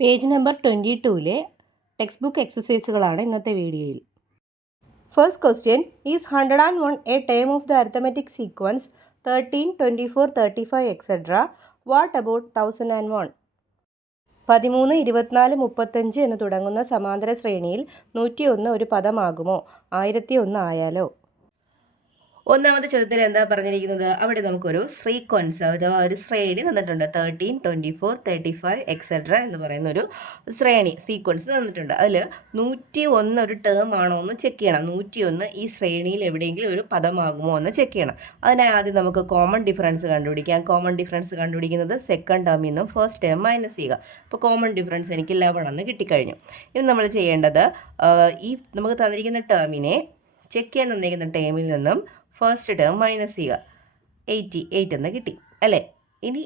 Page number 22-ലെ text book എക്സസൈസുകളാണ് ഇന്നത്തെ വീഡിയോയിൽ. First question, is 101 A term of the arithmetic sequence 13, 24, 35 etc. What about 1001? 13, 24, 35 എന്ന് തുടങ്ങുന്ന സമാന്തര ശ്രേണിയിൽ 101 ഒരു പദമാകുമോ? 1001 ആയാലോ? ഒന്നാമത്തെ ചോദ്യത്തിൽ എന്താ പറഞ്ഞിരിക്കുന്നത്? അവിടെ നമുക്കൊരു സീക്വൻസ് അഥവാ ഒരു ശ്രേണി തന്നിട്ടുണ്ട്. 13, 24, 35 etc. എന്ന് പറയുന്ന ഒരു ശ്രേണി സീക്വൻസ് തന്നിട്ടുണ്ട്. അതിൽ 101 ഒരു ടേം ആണോ എന്ന് ചെക്ക് ചെയ്യണം. 101 ഈ ശ്രേണിയിൽ എവിടെയെങ്കിലും ഒരു പദമാകുമോ എന്ന് ചെക്ക് ചെയ്യണം. അതിനായി ആദ്യം നമുക്ക് കോമൺ ഡിഫറൻസ് കണ്ടുപിടിക്കാം. കോമൺ ഡിഫറൻസ് കണ്ടുപിടിക്കുന്നത് സെക്കൻഡ് ടേമിൽ നിന്നും ഫസ്റ്റ് ടേം മൈനസ് ചെയ്യുക. അപ്പോൾ കോമൺ ഡിഫറൻസ് എനിക്ക് 11 എന്ന് കിട്ടിക്കഴിഞ്ഞു. ഇനി നമ്മൾ ചെയ്യേണ്ടത് ഈ നമുക്ക് തന്നിരിക്കുന്ന ടേമിനെ ചെക്ക് ചെയ്യാൻ തന്നിരിക്കുന്ന ടേമിൽ നിന്നും ഫസ്റ്റ് ടേം മൈനസ് ചെയ്യുക. 88 എന്ന് കിട്ടി അല്ലേ? ഇനി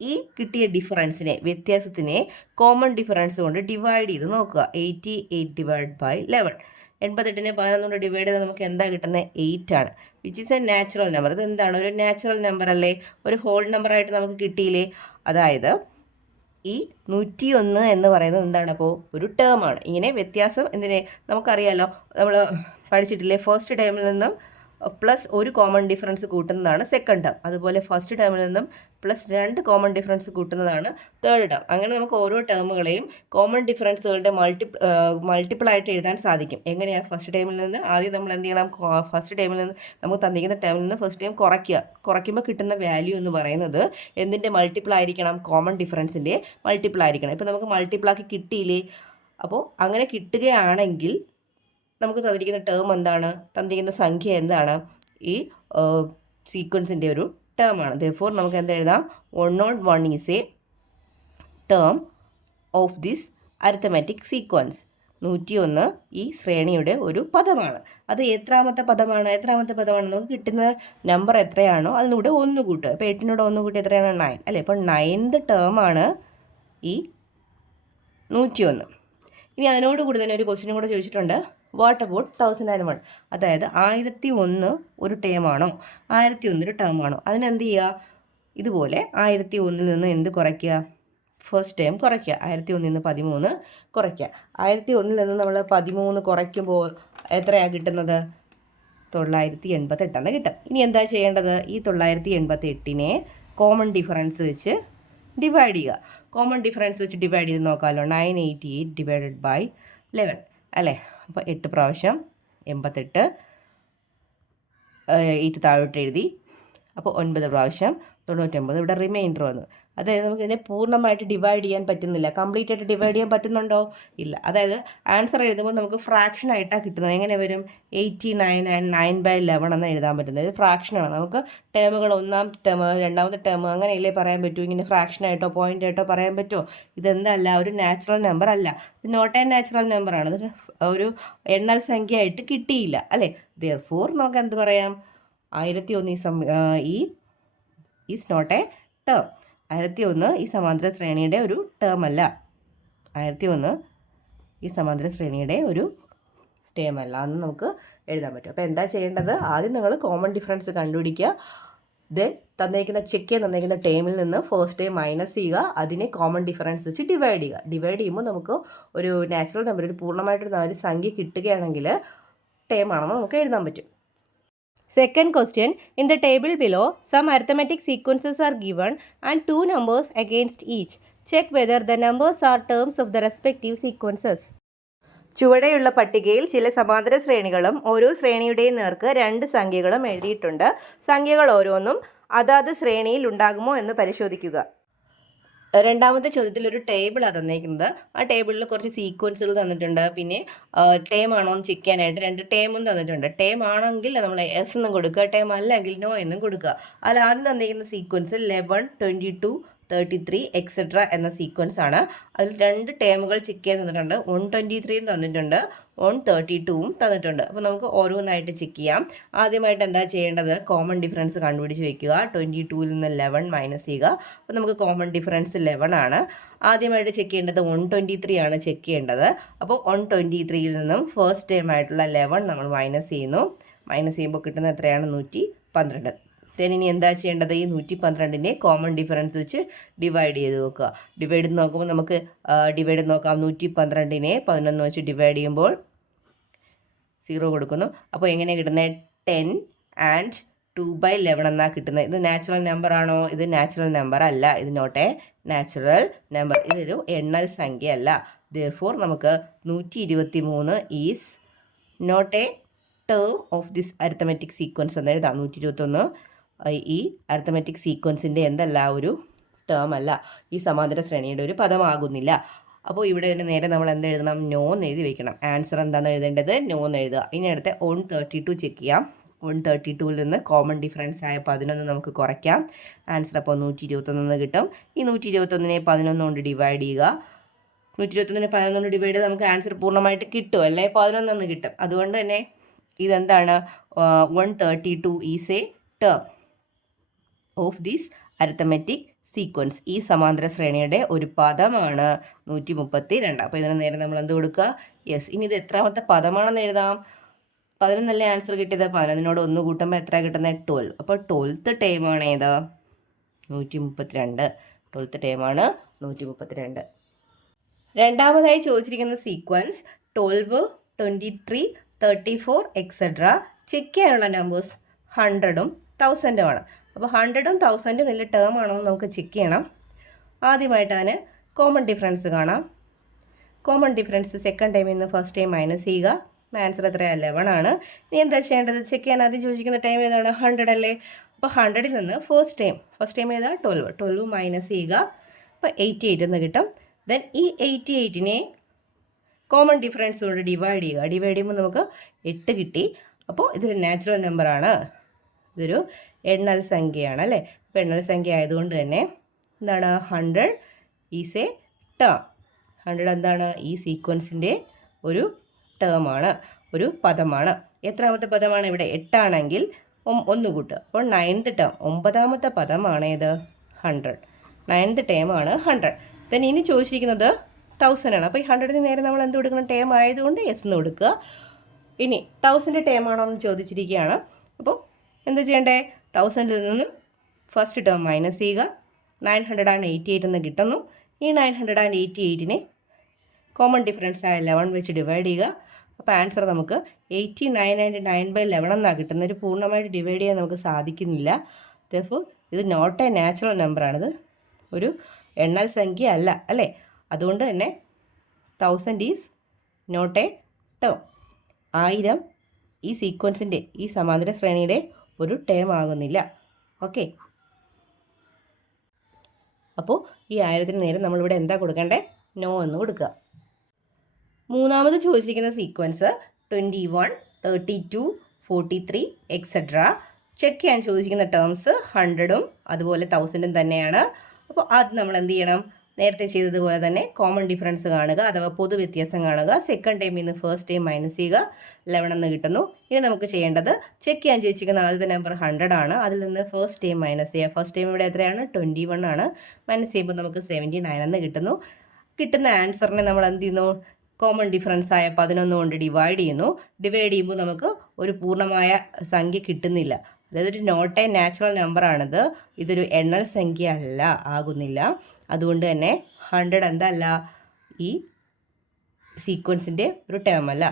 ഈ കിട്ടിയ ഡിഫറൻസിനെ, വ്യത്യാസത്തിനെ കോമൺ ഡിഫറൻസ് കൊണ്ട് ഡിവൈഡ് ചെയ്ത് നോക്കുക. 88 ഡിവൈഡ് ബൈ 11. 88നെ 11 കൊണ്ട് ഡിവൈഡ് ചെയ്താൽ നമുക്ക് എന്താ കിട്ടുന്നത്? 8 ആണ്. Which is A natural number. ഇത് എന്താണ്? ഒരു നാച്ചുറൽ നമ്പർ അല്ലേ? ഒരു ഹോൾ നമ്പറായിട്ട് നമുക്ക് കിട്ടിയില്ലേ? അതായത് ഈ 101 എന്ന് പറയുന്നത് എന്താണ്? അപ്പോൾ ഒരു ടേമാണ്. ഇങ്ങനെ വ്യത്യാസം എന്തിനെ നമുക്കറിയാലോ, നമ്മൾ പഠിച്ചിട്ടില്ലേ? ഫസ്റ്റ് ടേമിൽ നിന്നും പ്ലസ് ഒരു കോമൺ ഡിഫറൻസ് കൂട്ടുന്നതാണ് സെക്കൻഡ് ടേം. അതുപോലെ ഫസ്റ്റ് ടേമിൽ നിന്നും പ്ലസ് 2 കോമൺ ഡിഫറൻസ് കൂട്ടുന്നതാണ് തേർഡ് ടേം. അങ്ങനെ നമുക്ക് ഓരോ ടേമുകളെയും കോമൺ ഡിഫറൻസുകളുടെ മൾട്ടിപ്പിൾ ആയിട്ട് എഴുതാൻ സാധിക്കും. എങ്ങനെയാണ്? ഫസ്റ്റ് ടേമിൽ നിന്ന് ആദ്യം നമ്മൾ എന്ത് ചെയ്യണം? ഫസ്റ്റ് ടേമിൽ നിന്ന് നമുക്ക് തന്നിരിക്കുന്ന ടേമിൽ നിന്ന് ഫസ്റ്റ് ടൈം കുറയ്ക്കുമ്പോൾ കിട്ടുന്ന വാല്യൂ എന്ന് പറയുന്നത് എന്തിൻ്റെ മൾട്ടിപ്പിൾ ആയിരിക്കണം? കോമൺ ഡിഫറൻസിൻ്റെ മൾട്ടിപ്പിൾ ആയിരിക്കണം. ഇപ്പോൾ നമുക്ക് മൾട്ടിപ്പിളാക്കി കിട്ടിയില്ലേ? അപ്പോൾ അങ്ങനെ കിട്ടുകയാണെങ്കിൽ നമുക്ക് തന്നിരിക്കുന്ന ടേം എന്താണ്? തന്നിരിക്കുന്ന സംഖ്യ എന്താണ്? ഈ സീക്വൻസിൻ്റെ ഒരു ടേമാണ്. therefore നമുക്ക് എന്താ എഴുതാം? 101 is A term of this arithmetic sequence. 101 ഈ ശ്രേണിയുടെ ഒരു പദമാണ്. അത് എത്രാമത്തെ പദമാണ്? നമുക്ക് കിട്ടുന്ന നമ്പർ എത്രയാണോ അതിനൂടെ 1 കൂട്ടുക. ഇപ്പോൾ 8നോട് 1 കൂട്ടി എത്രയാണ്? 9 അല്ലേ? അപ്പോൾ 9th ടേമാണ് ഈ 101. ഇനി അതിനോട് കൂടി തന്നെ ഒരു ക്വസ്റ്റ്യനും കൂടെ ചോദിച്ചിട്ടുണ്ട്. What about 1001? അതായത് 1001 ഒരു ടേമാണോ? 1001 ഒരു ടേമാണോ? അതിനെന്ത് ചെയ്യുക? ഇതുപോലെ 1001 നിന്ന് എന്ത് കുറയ്ക്കുക? ഫസ്റ്റ് ടേം കുറയ്ക്കുക. 1001 നിന്ന് 13 കുറയ്ക്കുക. 1001 നിന്ന് നമ്മൾ 13 കുറയ്ക്കുമ്പോൾ എത്രയാണ് കിട്ടുന്നത്? 988 എന്ന് കിട്ടും. ഇനി എന്താ ചെയ്യേണ്ടത്? ഈ 988നെ കോമൺ ഡിഫറൻസ് വെച്ച് ഡിവൈഡ് ചെയ്യുക. കോമൺ ഡിഫറൻസ് വെച്ച് ഡിവൈഡ് ചെയ്ത് നോക്കാമല്ലോ. 988 ഡിവൈഡഡ് ബൈ 11 അല്ലേ? അപ്പോൾ 8 പ്രാവശ്യം 88, 8 താഴോട്ട് എഴുതി. അപ്പോൾ 9 പ്രാവശ്യം 99. ഇവിടെ റിമൈൻഡർ വന്നു. അതായത് നമുക്ക് ഇതിനെ പൂർണ്ണമായിട്ട് ഡിവൈഡ് ചെയ്യാൻ പറ്റുന്നില്ല. കംപ്ലീറ്റ് ആയിട്ട് ഡിവൈഡ് ചെയ്യാൻ പറ്റുന്നുണ്ടോ? ഇല്ല. അതായത് ആൻസർ എഴുതുമ്പോൾ നമുക്ക് ഫ്രാക്ഷൻ ആയിട്ടാണ് കിട്ടുന്നത്. എങ്ങനെ വരും? 89 and 9/11 എന്ന് എഴുതാൻ പറ്റുന്നത്. ഇത് ഫ്രാക്ഷനാണ്. നമുക്ക് ടേമുകൾ ഒന്നാം ടേം, രണ്ടാമത്തെ ടേം അങ്ങനെയല്ലേ പറയാൻ പറ്റൂ? ഇങ്ങനെ ഫ്രാക്ഷനായിട്ടോ പോയിൻ്റ് ആയിട്ടോ പറയാൻ പറ്റുമോ? ഇതെന്തല്ല, ഒരു നാച്ചുറൽ നമ്പർ അല്ല. ഇത് നോട്ട് എ നാച്ചുറൽ നമ്പറാണ്. ഇത് ഒരു എണ്ണൽ സംഖ്യ ആയിട്ട് കിട്ടിയില്ല അല്ലേ? therefore നമുക്ക് എന്ത് പറയാം? 1001 ഈസ് നോട്ട് എ ടേം. 1001 ഈ സമാന്തര ശ്രേണിയുടെ ഒരു ടേം അല്ല. 1001 ഈ സമാന്തര ശ്രേണിയുടെ ഒരു ടേം അല്ല എന്ന് നമുക്ക് എഴുതാൻ പറ്റും. അപ്പോൾ എന്താ ചെയ്യേണ്ടത്? ആദ്യം നിങ്ങൾ കോമൺ ഡിഫറൻസ് കണ്ടുപിടിക്കുക. ദെൻ ചെക്ക് ചെയ്യാൻ തന്നിരിക്കുന്ന ടേമിൽ നിന്ന് ഫസ്റ്റ് ടേം മൈനസ് ചെയ്യുക. അതിനെ കോമൺ ഡിഫറൻസ് വെച്ച് ഡിവൈഡ് ചെയ്യുക. ഡിവൈഡ് ചെയ്യുമ്പോൾ നമുക്ക് ഒരു നാച്ചുറൽ നമ്പർ, ഒരു പൂർണ്ണമായിട്ടൊരു ഒരു സംഖ്യ കിട്ടുകയാണെങ്കിൽ ടേം ആണെന്ന് നമുക്ക് എഴുതാൻ പറ്റും. Second question, in the table below, some arithmetic sequences are given and 2 numbers against each. Check whether the numbers are terms of the respective sequences. ചുവടെയുള്ള പട്ടികയിൽ ചില സമാന്തര ശ്രേണികളും ഓരോ ശ്രേണിയുടെയും നേർക്ക് 2 സംഖ്യകളും എഴുതിയിട്ടുണ്ട്. സംഖ്യകൾ ഓരോന്നും അതാത് ശ്രേണിയിൽ ഉണ്ടാകുമോ എന്ന് പരിശോധിക്കുക. രണ്ടാമത്തെ ചോദ്യത്തിൽ ഒരു ടേബിളാണ് തന്നിരിക്കുന്നത്. ആ ടേബിളിൽ കുറച്ച് സീക്വൻസുകൾ തന്നിട്ടുണ്ട്. പിന്നെ ടേം ആണോ എന്ന് ചെക്ക് ചെയ്യാനായിട്ട് 2 ടേമും തന്നിട്ടുണ്ട്. ടേം ആണെങ്കിൽ നമ്മൾ എസ് എന്നും കൊടുക്കുക, ടേം അല്ലെങ്കിൽ നോ എന്നും കൊടുക്കുക. അതിൽ ആദ്യം തന്നിരിക്കുന്ന സീക്വൻസ് 11, 22, 33 etc. എന്ന സീക്വൻസ് ആണ്. അതിൽ 2 ടേമുകൾ ചെക്ക് ചെയ്യാൻ തന്നിട്ടുണ്ട്. 123 തന്നിട്ടുണ്ട്, 132 തന്നിട്ടുണ്ട്. അപ്പോൾ നമുക്ക് ഓരോന്നായിട്ട് ചെക്ക് ചെയ്യാം. ആദ്യമായിട്ട് എന്താ ചെയ്യേണ്ടത്? കോമൺ ഡിഫറൻസ് കണ്ടുപിടിച്ച് വെക്കുക. 22ൽ നിന്ന് 11 മൈനസ് ചെയ്യുക. അപ്പോൾ നമുക്ക് കോമൺ ഡിഫറൻസ് 11 ആണ്. ആദ്യമായിട്ട് ചെക്ക് ചെയ്യേണ്ടത് 123 ആണ് ചെക്ക് ചെയ്യേണ്ടത്. അപ്പോൾ 123ൽ നിന്നും ഫസ്റ്റ് ടൈം ആയിട്ടുള്ള 11 നമ്മൾ മൈനസ് ചെയ്യുന്നു. മൈനസ് ചെയ്യുമ്പോൾ കിട്ടുന്ന എത്രയാണ്? 112. ദെൻ ഇനി എന്താ ചെയ്യേണ്ടത്? ഈ 112നെ കോമൺ ഡിഫറൻസ് വെച്ച് ഡിവൈഡ് ചെയ്ത് നോക്കുക. ഡിവൈഡ് ചെയ്ത് നോക്കുമ്പോൾ നമുക്ക് ഡിവൈഡ് ചെയ്ത് നോക്കാം. 112നെ 11 വെച്ച് ഡിവൈഡ് ചെയ്യുമ്പോൾ 0 കൊടുക്കുന്നു. അപ്പോൾ എങ്ങനെയാണ് കിട്ടുന്നത്? 10 ആൻഡ് 2/11 എന്നാണ് കിട്ടുന്നത്. ഇത് നാച്ചുറൽ നമ്പർ ആണോ? ഇത് നാച്ചുറൽ നമ്പർ അല്ല. ഇത് നോട്ട് എ നാച്ചുറൽ നമ്പർ. ഇതൊരു എണ്ണൽ സംഖ്യ അല്ല. therefore നമുക്ക് 123 is not a term of this arithmetic sequence എന്ന് എഴുതാം. 121 ഈ അരിത്തമെറ്റിക് സീക്വൻസിൻ്റെ എന്തല്ല, ഒരു ടേം അല്ല, ഈ സമാന്തര ശ്രേണിയുടെ ഒരു പദമാകുന്നില്ല. അപ്പോൾ ഇവിടെ തന്നെ നേരെ നമ്മൾ എന്ത് എഴുതണം? നോ എന്ന് എഴുതി വെക്കണം. ആൻസർ എന്താണെന്ന് എഴുതേണ്ടത്? നോ എന്ന് എഴുതുക. ഇനി അടുത്ത 132 ചെക്ക് ചെയ്യാം. 132ൽ നിന്ന് കോമൺ ഡിഫറൻസ് ആയ 11 നമുക്ക് കുറയ്ക്കാം. ആൻസർ അപ്പോൾ 121 കിട്ടും. ഈ 121നെ 11 കൊണ്ട് ഡിവൈഡ് ചെയ്യുക. 121നെ 11 കൊണ്ട് ഡിവൈഡ് ചെയ്ത് നമുക്ക് ആൻസർ പൂർണ്ണമായിട്ട് കിട്ടും അല്ലേ? 11 കിട്ടും. അതുകൊണ്ട് തന്നെ ഇതെന്താണ്? 132 is A term of this arithmetic sequence. ഈ സമാന്തര ശ്രേണിയുടെ ഒരു പദമാണ് 132. അപ്പോൾ ഇതിന് നേരെ നമ്മൾ എന്ത് കൊടുക്കുക? യെസ്. ഇനി ഇത് എത്രാമത്തെ പദമാണെന്ന് എഴുതാം. 11 ആൻസർ കിട്ടിയത്. 11നോട് 1 കൂട്ടുമ്പോൾ എത്ര കിട്ടുന്നത്? 12. അപ്പോൾ 12th ടേമാണ് ഏത്? 132. 12th ടേമാണ് 132. രണ്ടാമതായി ചോദിച്ചിരിക്കുന്ന സീക്വൻസ് 12, 23, 34 എക്സെട്ര. ചെക്ക് ചെയ്യാനുള്ള നമ്പേഴ്സ് 100ഉം 1000ഉമാണ്. അപ്പോൾ 100ഉം 1000ഉം വലിയ ടേം ആണോ എന്ന് നമുക്ക് ചെക്ക് ചെയ്യണം. ആദ്യമായിട്ട് അതിന് കോമൺ ഡിഫറൻസ് കാണാം. കോമൺ ഡിഫറൻസ് സെക്കൻഡ് ടൈമിൽ നിന്ന് ഫസ്റ്റ് ടൈം മൈനസ് ചെയ്യുക. ആൻസർ എത്രയാണ്? 11 ആണ്. ഇനി എന്താ ചെയ്യേണ്ടത്? ചെക്ക് ചെയ്യാൻ ആദ്യം ചോദിക്കുന്ന ടൈം ഏതാണ്? 100 അല്ലേ? അപ്പോൾ 100ൽ നിന്ന് ഫസ്റ്റ് ടൈം ഏതാ? 12 മൈനസ് ചെയ്യുക. അപ്പോൾ 88 എന്ന് കിട്ടും. ദെൻ ഈ 88നെ കോമൺ ഡിഫറൻസ് കൊണ്ട് ഡിവൈഡ് ചെയ്യുക. ഡിവൈഡ് ചെയ്യുമ്പോൾ നമുക്ക് 8 കിട്ടി. അപ്പോൾ ഇതൊരു നാച്ചുറൽ നമ്പറാണ്, ഇതൊരു എണ്ണൽ സംഖ്യയാണ് അല്ലേ? അപ്പോൾ എണ്ണൽ സംഖ്യ ആയതുകൊണ്ട് തന്നെ എന്താണ്? 100 ഈസ് എ ടേം. 100 എന്താണ്? ഈ സീക്വൻസിൻ്റെ ഒരു ടേമാണ്, ഒരു പദമാണ്. എത്രാമത്തെ പദമാണ്? ഇവിടെ 8 ആണെങ്കിൽ 1 കൂട്ടുക. അപ്പോൾ 9th ടേം, 9ാമത്തെ പദമാണ് ഏത്? 100. 9th ടേമാണ് 100. ദെൻ ഇനി ചോദിച്ചിരിക്കുന്നത് 1000 ആണ്. അപ്പോൾ ഈ 100ന് നേരെ നമ്മൾ എന്ത് കൊടുക്കണം? ടേം ആയതുകൊണ്ട് യെസ് എന്ന് കൊടുക്കുക. ഇനി 1000 ടേം ആണോ എന്ന് ചോദിച്ചിരിക്കുകയാണ്. അപ്പോൾ എന്ത് ചെയ്യണ്ടേ? 1000ൽ നിന്ന് ഫസ്റ്റ് ടേം മൈനസ് ചെയ്യുക. 988 എന്ന് കിട്ടുന്നു. ഈ 988നെ കോമൺ ഡിഫറൻസ് ആയ 11 വെച്ച് ഡിവൈഡ് ചെയ്യുക. അപ്പോൾ ആൻസർ നമുക്ക് 89 ആൻഡ് 9/11 എന്നാണ് കിട്ടുന്നത്. ഒരു പൂർണ്ണമായിട്ട് ഡിവൈഡ് ചെയ്യാൻ നമുക്ക് സാധിക്കുന്നില്ല. therefore ഇത് നോട്ട് എ നാച്ചുറൽ നമ്പറാണിത്, ഒരു എണ്ണൽ സംഖ്യ അല്ല അല്ലേ? അതുകൊണ്ട് തന്നെ 1000 ഈസ് നോട്ട് എ ടേം. 1000 ഈ സീക്വൻസിൻ്റെ, ഈ സമാന്തര ശ്രേണിയുടെ ഒരു ടേം ആകുന്നില്ല. ഓക്കെ. അപ്പോൾ ഈ 1000ന് നേരം നമ്മളിവിടെ എന്താ കൊടുക്കേണ്ടത്? നോ എന്ന് കൊടുക്കുക. മൂന്നാമത് ചോദിച്ചിരിക്കുന്ന സീക്വൻസ് 21, 32, 43 എക്സെട്ര. ചെക്ക് ചെയ്യാൻ ചോദിച്ചിരിക്കുന്ന ടേംസ് 100ഉം അതുപോലെ 1000ഉം തന്നെയാണ്. അപ്പോൾ ആദ്യം നമ്മൾ എന്ത് ചെയ്യണം? നേരത്തെ ചെയ്തതുപോലെ തന്നെ കോമൺ ഡിഫറൻസ് കാണുക, അഥവാ പൊതു വ്യത്യാസം കാണുക. സെക്കൻഡ് ടൈമിൽ നിന്ന് ഫസ്റ്റ് ടൈം മൈനസ് ചെയ്യുക. 11 എന്ന് കിട്ടുന്നു. ഇനി നമുക്ക് ചെയ്യേണ്ടത് ചെക്ക് ചെയ്യാൻ ചോദിച്ചിരിക്കുന്ന ആദ്യത്തെ നമ്പർ 100 ആണ്. അതിൽ നിന്ന് ഫസ്റ്റ് ടൈം മൈനസ് ചെയ്യുക. ഫസ്റ്റ് ടൈം ഇവിടെ എത്രയാണ്? 21 ആണ്. മൈനസ് ചെയ്യുമ്പോൾ നമുക്ക് 79 എന്ന് കിട്ടുന്നു. കിട്ടുന്ന ആൻസറിനെ നമ്മൾ എന്ത് ചെയ്യുന്നു? കോമൺ ഡിഫറൻസ് ആയ 11 കൊണ്ട് ഡിവൈഡ് ചെയ്യുന്നു. ഡിവൈഡ് ചെയ്യുമ്പോൾ നമുക്ക് ഒരു പൂർണ്ണമായ സംഖ്യ കിട്ടുന്നില്ല. അതായത് ഒരു നോട്ട് എ നാച്ചുറൽ നമ്പറാണിത്, ഇതൊരു എണ്ണൽ സംഖ്യ അല്ല, ആകുന്നില്ല. അതുകൊണ്ട് തന്നെ 100 എന്തല്ല? ഈ സീക്വൻസിൻ്റെ ഒരു ടേം അല്ല,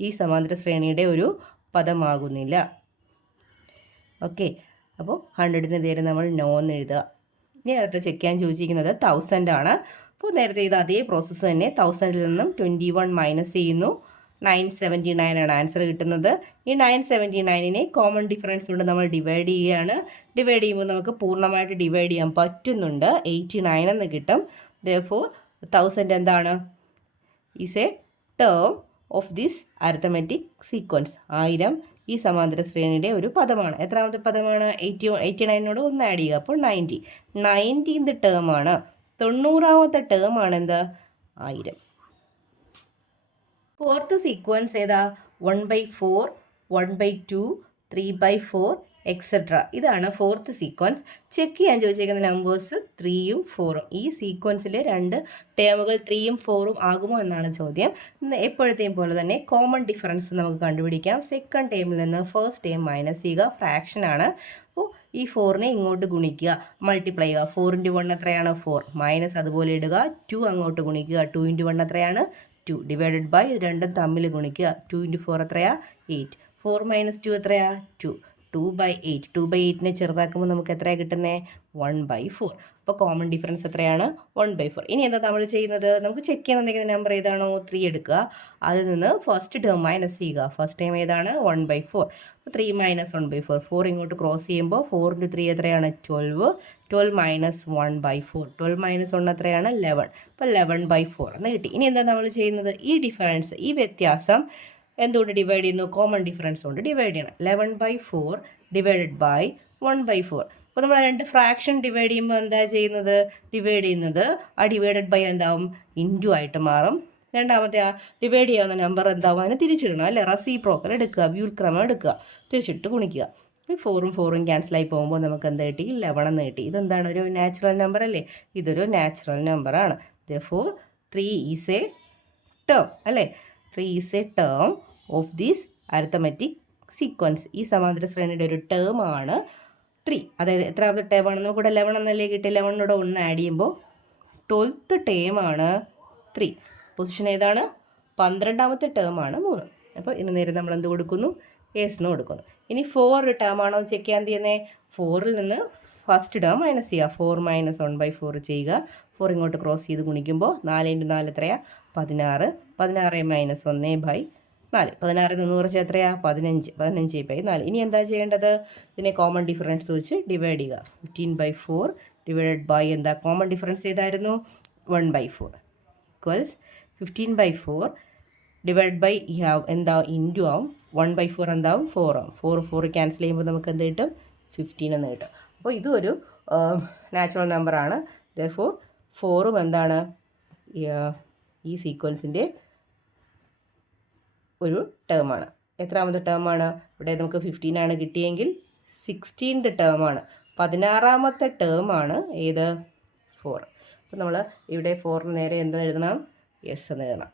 ഈ സമാന്തര ശ്രേണിയുടെ ഒരു പദമാകുന്നില്ല. ഓക്കെ. അപ്പോൾ 100ന് നേരെ നമ്മൾ നോ എന്ന് എഴുതുക. ഇനി അടുത്ത ചെക്ക് ചെയ്യാൻ ചോദിച്ചിരിക്കുന്നത് 1000 ആണ്. അപ്പോൾ നേരത്തെ ചെയ്ത അതേ പ്രോസസ്സ് തന്നെ 1000ൽ നിന്നും 21 മൈനസ് ചെയ്യുന്നു. 979 ആണ് ആൻസർ കിട്ടുന്നത്. ഈ 979നെ കോമൺ ഡിഫറൻസ് കൊണ്ട് നമ്മൾ ഡിവൈഡ് ചെയ്യുകയാണ്. ഡിവൈഡ് ചെയ്യുമ്പോൾ നമുക്ക് പൂർണ്ണമായിട്ട് ഡിവൈഡ് ചെയ്യാൻ പറ്റുന്നുണ്ട്. 89 എന്ന് കിട്ടും. therefore 1000 എന്താണ്? Is A term of this arithmetic sequence. 1000 ഈ സമാന്തര ശ്രേണിയുടെ ഒരു പദമാണ്. എത്രാമത്തെ പദമാണ്? 89നോട് 1 ആഡ് ചെയ്യുക. അപ്പോൾ 90. 19th ടേമാണ്, 90ാമത്തെ ടേമാണ് എന്ത്? 1000. ഫോർത്ത് സീക്വൻസ് ഏതാ? 1/4, 1/2, 3/4 എക്സെട്ര. ഇതാണ് ഫോർത്ത് സീക്വൻസ്. ചെക്ക് ചെയ്യാൻ ചോദിച്ചിരിക്കുന്ന നമ്പേഴ്സ് 3യും 4ഉം. ഈ സീക്വൻസിലെ രണ്ട് ടേമുകൾ 3യും 4ഉം ആകുമോ എന്നാണ് ചോദ്യം. എപ്പോഴത്തെയും പോലെ തന്നെ കോമൺ ഡിഫറൻസ് നമുക്ക് കണ്ടുപിടിക്കാം. സെക്കൻഡ് ടേമിൽ നിന്ന് ഫസ്റ്റ് ടേം മൈനസ് ചെയ്യുക. ഫ്രാക്ഷനാണ്. അപ്പോൾ ഈ 4നെ ഇങ്ങോട്ട് ഗുണിക്കുക, മൾട്ടിപ്ലൈ ചെയ്യുക. 4 × 1 എത്രയാണ്? 4. മൈനസ് അതുപോലെ ഇടുക. 2 അങ്ങോട്ട് ഗുണിക്കുക. 2 × 1 എത്രയാണ്? 2. ഡിവൈഡഡ് ബൈ രണ്ടും തമ്മിൽ ഗുണിക്കുക. 2 × 4 എത്രയാ? 8. 4 - 2 എത്രയാ? 2. 2/8. 2/8നെ ചെറുതാക്കുമ്പോൾ നമുക്ക് എത്രയാണ് കിട്ടുന്നത്? 1/4. അപ്പോൾ കോമൺ ഡിഫറൻസ് എത്രയാണ്? 1/4. ഇനി എന്താ നമ്മൾ ചെയ്യുന്നത്? നമുക്ക് ചെക്ക് ചെയ്യാൻ എന്തെങ്കിലും നമ്പർ ഏതാണോ 3 എടുക്കുക. അതിൽ നിന്ന് ഫസ്റ്റ് ടേം മൈനസ് ചെയ്യുക. ഫസ്റ്റ് ടേം ഏതാണ്? 1/4. അപ്പോൾ 3 - 1/4. 4 ഇങ്ങോട്ട് ക്രോസ് ചെയ്യുമ്പോൾ 4 × 3 എത്രയാണ്? 12. 12 - 1/4. 12 - 1 എത്രയാണ്? 11. അപ്പോൾ 11/4 എന്ന് കിട്ടി. ഇനി എന്താ നമ്മൾ ചെയ്യുന്നത്? ഈ ഡിഫറൻസ്, ഈ വ്യത്യാസം എന്തുകൊണ്ട് ഡിവൈഡ് ചെയ്യുന്നു? കോമൺ ഡിഫറൻസ് കൊണ്ട് ഡിവൈഡ് ചെയ്യണം. 11/4 ഡിവൈഡഡ് ബൈ 1/4. അപ്പോൾ നമ്മൾ രണ്ട് ഫ്രാക്ഷൻ ഡിവൈഡ് ചെയ്യുമ്പോൾ എന്താ ചെയ്യുന്നത്? ഡിവൈഡ് ചെയ്യുന്നത് ആ ഡിവൈഡഡ് ബൈ എന്താവും? ഇൻറ്റു ആയിട്ട് മാറും. രണ്ടാമത്തെ ആ ഡിവൈഡ് ചെയ്യാവുന്ന നമ്പർ എന്താവും? അതിന് തിരിച്ചിടണം അല്ലേ? റെസിപ്രോക്കൽ എടുക്കുക, വ്യുൽക്രമം എടുക്കുക, തിരിച്ചിട്ട് ഗുണിക്കുക. 4ഉം 4ഉം ക്യാൻസലായി പോകുമ്പോൾ നമുക്ക് എന്താ കിട്ടി? 11 എന്ന് കിട്ടി. ഇതെന്താണ്? ഒരു നാച്ചുറൽ നമ്പർ അല്ലേ? ഇതൊരു നാച്ചുറൽ നമ്പറാണ്. therefore 3 ഈസ് എ ടേം അല്ലേ? 3 is A term of this arithmetic sequence. ഈ സമാന്തര ശ്രേണിയുടെ ഒരു ടേം ആണ് 3. അതായത് എത്രാമത്തെ ടേം ആണ്? നമുക്കിവിടെ 11 എന്നല്ലേ കിട്ടി. 11 1 ആഡ് ചെയ്യുമ്പോൾ 12th ടേം ആണ് 3. പൊസിഷൻ ഏതാണ്? 12ാമത്തെ ടേം ആണ് 3. അപ്പോൾ ഇതിന് നേരെ നമ്മൾ എന്ത് കൊടുക്കുന്നു? എസ് എന്ന് കൊടുക്കുന്നു. ഇനി 4 ടേം ആണോ ചെക്ക് ചെയ്യാൻ ചെയ്യുന്നത്? 4ൽ നിന്ന് ഫസ്റ്റ് ടേം മൈനസ് ചെയ്യുക. 4 - 1/4 ചെയ്യുക. 4 ഇങ്ങോട്ട് ക്രോസ് ചെയ്ത് ഗുണിക്കുമ്പോൾ 4 × 4 എത്രയാ? 16. 16 - 1/4. 16 നിന്ന് കുറച്ച് എത്രയാ? 15. 15/4. ഇനി എന്താ ചെയ്യേണ്ടത്? ഇതിനെ കോമൺ ഡിഫറൻസ് വെച്ച് ഡിവൈഡ് ചെയ്യുക. 15/4 ഡിവൈഡഡ് ബൈ എന്താ? കോമൺ ഡിഫറൻസ് ഏതായിരുന്നു? 1/4 ഈക്വൽസ് 15/4 ഡിവൈഡ് ബൈ എന്താ? ഇൻറ്റു ആവും. 1/4 എന്താവും? 4 ആവും. 4 ക്യാൻസൽ ചെയ്യുമ്പോൾ നമുക്ക് എന്ത് കിട്ടും? 15 എന്ന് കിട്ടും. അപ്പോൾ ഇതും ഒരു നാച്ചുറൽ നമ്പറാണ്. therefore 4ഉം എന്താണ്? ഈ സീക്വൻസിൻ്റെ ഒരു ടേമാണ്. എത്രാമത്തെ ടേമാണ്? ഇവിടെ നമുക്ക് 15 ആണ് കിട്ടിയെങ്കിൽ 16th ടേമാണ്. 16ാമത്തെ ടേമാണ് ഏത്? 4. അപ്പോൾ നമ്മൾ ഇവിടെ 4 നേരെ എന്ത് എഴുതണം? യെസ് എന്ന് എഴുതണം.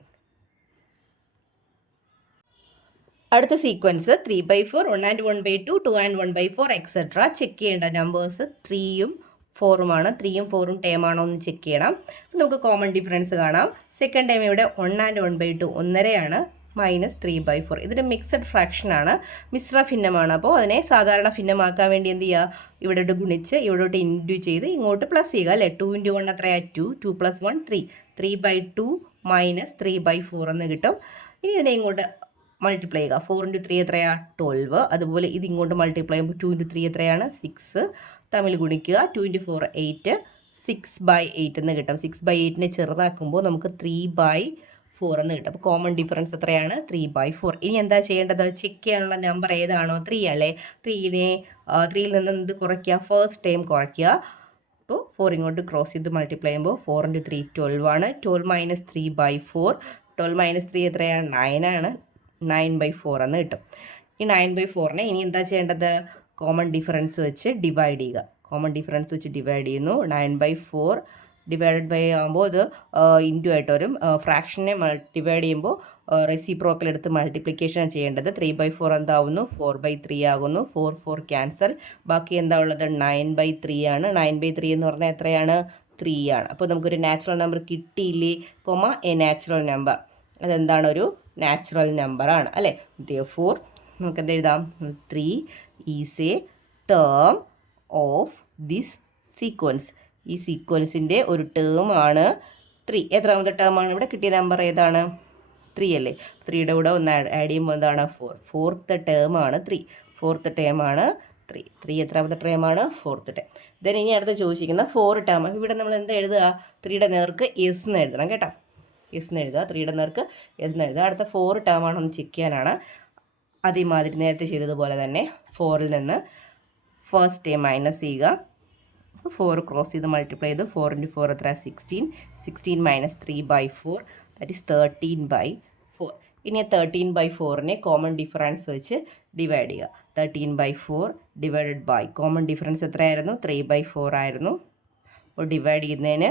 അടുത്ത sequence 3/4, 1 and 1/2, 2 and 1/4 etcetera. Check ചെയ്യേണ്ട നമ്പേഴ്സ് 3യും 4ഉമാണ്. 3യും 4ഉം ടേം ആണോ എന്ന് ചെക്ക് ചെയ്യണം. അപ്പോൾ നമുക്ക് കോമൺ ഡിഫറൻസ് കാണാം. സെക്കൻഡ് ടൈം ഇവിടെ 1 and 1/2 1.5 -3/4. ഇതൊരു മിക്സഡ് ഫ്രാക്ഷനാണ്, മിശ്ര ഭിന്നമാണ്. അപ്പോൾ അതിനെ സാധാരണ ഭിന്നമാക്കാൻ വേണ്ടി എന്ത് ചെയ്യുക? ഇവിടോട്ട് ഗുണിച്ച് ഇവിടോട്ട് ഇൻറ്റു ചെയ്ത് ഇങ്ങോട്ട് പ്ലസ് ചെയ്യുക അല്ലേ? 2 × 1 എത്രയാണ്? 2. 2 + 1 3. 3/2 -3/4 എന്ന് കിട്ടും. ഇനി ഇതിനെ ഇങ്ങോട്ട് മൾട്ടിപ്ലൈ ചെയ്യുക. 4 × 3 എത്രയാണ്? 12. അതുപോലെ ഇത് ഇങ്ങോട്ട് മൾട്ടിപ്ലൈ ചെയ്യുമ്പോൾ 2 × 3 എത്രയാണ്? 6. തമ്മിൽ ഗുണിക്കുക. 2 × 4 8. 6/8 എന്ന് കിട്ടും. 6/8നെ ചെറുതാക്കുമ്പോൾ നമുക്ക് 3/4 എന്ന് കിട്ടും. അപ്പോൾ കോമൺ ഡിഫറൻസ് എത്രയാണ്? 3/4. ഇനി എന്താ ചെയ്യേണ്ടത്? ചെക്ക് ചെയ്യാനുള്ള നമ്പർ ഏതാണോ? 3 അല്ലേ? 3യിൽ നിന്ന് ഇത് കുറയ്ക്കുക. ഫസ്റ്റ് ടൈം കുറയ്ക്കുക. അപ്പോൾ 4 ഇങ്ങോട്ട് ക്രോസ് ചെയ്ത് മൾട്ടിപ്ലൈ ചെയ്യുമ്പോൾ 4 × 3 12 ആണ്. 12 - 3/4. 12 - 3 എത്രയാണ്? 9 ആണ്. 9/4 എന്ന് കിട്ടും. ഈ 9/4നെ ഇനി എന്താ ചെയ്യേണ്ടത്? കോമൺ ഡിഫറൻസ് വെച്ച് ഡിവൈഡ് ചെയ്യുക. കോമൺ ഡിഫറൻസ് വെച്ച് ഡിവൈഡ് ചെയ്യുന്നു. 9/4 ഡിവൈഡഡ് ബൈ ആകുമ്പോൾ ഇത് ഇൻറ്റു ആയിട്ട് വരും. ഫ്രാക്ഷനെ ഡിവൈഡ് ചെയ്യുമ്പോൾ റെസിപ്രോക്കൽ എടുത്ത് മൾട്ടിപ്ലിക്കേഷൻ ചെയ്യേണ്ടത്. 3/4 എന്താവുന്നു? 4/3 ആകുന്നു. 4 ക്യാൻസൽ. ബാക്കി എന്താ ഉള്ളത്? 9/3 ആണ്. 9/3 എന്ന് പറഞ്ഞാൽ എത്രയാണ്? 3 ആണ്. അപ്പോൾ നമുക്കൊരു നാച്ചുറൽ നമ്പർ കിട്ടിയില്ലേ? A natural number. അതെന്താണ്? ഒരു നാച്ചുറൽ നമ്പറാണ് അല്ലേ? therefore നമുക്ക് എന്ത് എഴുതാം? 3 is A term of this sequence. ഈ സീക്വൻസിൻ്റെ ഒരു ടേം ആണ് 3. എത്രാമത്തെ ടേമാണ്? ഇവിടെ കിട്ടിയ നമ്പർ ഏതാണ്? 3 അല്ലേ? 3യുടെ കൂടെ ഒന്ന് ആഡ് ചെയ്യുമ്പോൾ എന്താണ്? 4. 4th ടേമാണ് 3. 4th ടേമാണ് 3. 3 എത്രാമത്തെ ടേമാണ്? 4th term. ദെൻ ഇനി അടുത്ത് ചോദിച്ചിരിക്കുന്ന 4 ടേം. ഇവിടെ നമ്മൾ എന്താ എഴുതുക? 3യുടെ നേർക്ക് എസ് എന്ന് എഴുതണം കേട്ടോ. എസ് എന്ന് എഴുതുക. 3യുടെ നേർക്ക് എസ് എന്ന് എഴുതുക. അടുത്ത 4 ടേം ആണോ എന്ന് ചെക്ക് ചെയ്യാനാണ്. അതേമാതിരി നേരത്തെ ചെയ്തതുപോലെ തന്നെ 4ൽ നിന്ന് ഫസ്റ്റ് ടേം മൈനസ് ചെയ്യുക. 4 ക്രോസ് ചെയ്ത് മൾട്ടിപ്ലൈ ചെയ്ത് 4 × 4 എത്ര? 16. 16 - 3/4 ദാറ്റ് ഈസ് 13/4. ഇനി 13/4നെ കോമൺ ഡിഫറൻസ് വെച്ച് ഡിവൈഡ് ചെയ്യുക. 13/4 ഡിവൈഡഡ് ബൈ കോമൺ ഡിഫറൻസ് എത്രയായിരുന്നു? 3/4 ആയിരുന്നു. അപ്പോൾ ഡിവൈഡ് ചെയ്യുന്നതിന്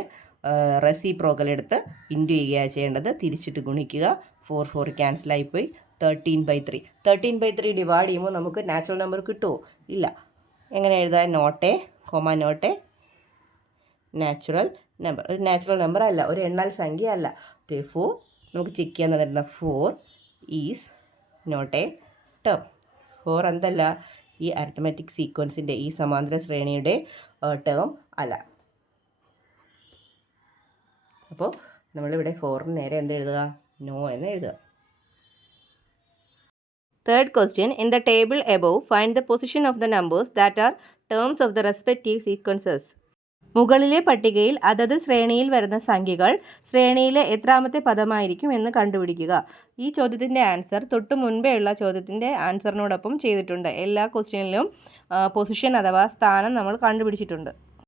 റെസിപ്രോക്കൽ എടുത്ത് ഇൻറ്റു ചെയ്യുകയാണ് ചെയ്യേണ്ടത്. തിരിച്ചിട്ട് ഗുണിക്കുക. 4 ക്യാൻസലായിപ്പോയി. 13/3. 13/3 ഡിവൈഡ് ചെയ്യുമ്പോൾ നമുക്ക് നാച്ചുറൽ നമ്പർ കിട്ടുമോ? ഇല്ല. എങ്ങനെ എഴുതാൻ? Not a natural number. ഒരു നാച്ചുറൽ നമ്പർ അല്ല, ഒരു എണ്ണൽ സംഖ്യ അല്ല. therefore നമുക്ക് ചെക്ക് ചെയ്യാൻ തരുന്ന 4 ഈസ് നോട്ട് എ ടേം. 4 എന്തല്ല? ഈ അരിത്തമെറ്റിക് സീക്വൻസിൻ്റെ ഈ സമാന്തര ശ്രേണിയുടെ ടേം അല്ല. അപ്പോൾ നമ്മളിവിടെ 4ന് നേരെ എന്ത് എഴുതുക? നോ എന്ന് എഴുതുക. Third question, in the table above, find the position of the numbers that are terms of the respective sequences. മുകളിലെ പട്ടികയിൽ അതത് ശ്രേണിയിൽ വരുന്ന സംഖ്യകൾ ശ്രേണിയിലെ എത്രാമത്തെ പദമായിരിക്കും എന്ന് കണ്ടുപിടിക്കുക. ഈ ചോദ്യത്തിൻ്റെ ആൻസർ തൊട്ട് മുൻപേ ഉള്ള ചോദ്യത്തിൻ്റെ ആൻസറിനോടൊപ്പം ചെയ്തിട്ടുണ്ട്. എല്ലാ ക്വസ്റ്റ്യനിലും പൊസിഷൻ അഥവാ സ്ഥാനം നമ്മൾ കണ്ടുപിടിച്ചിട്ടുണ്ട്.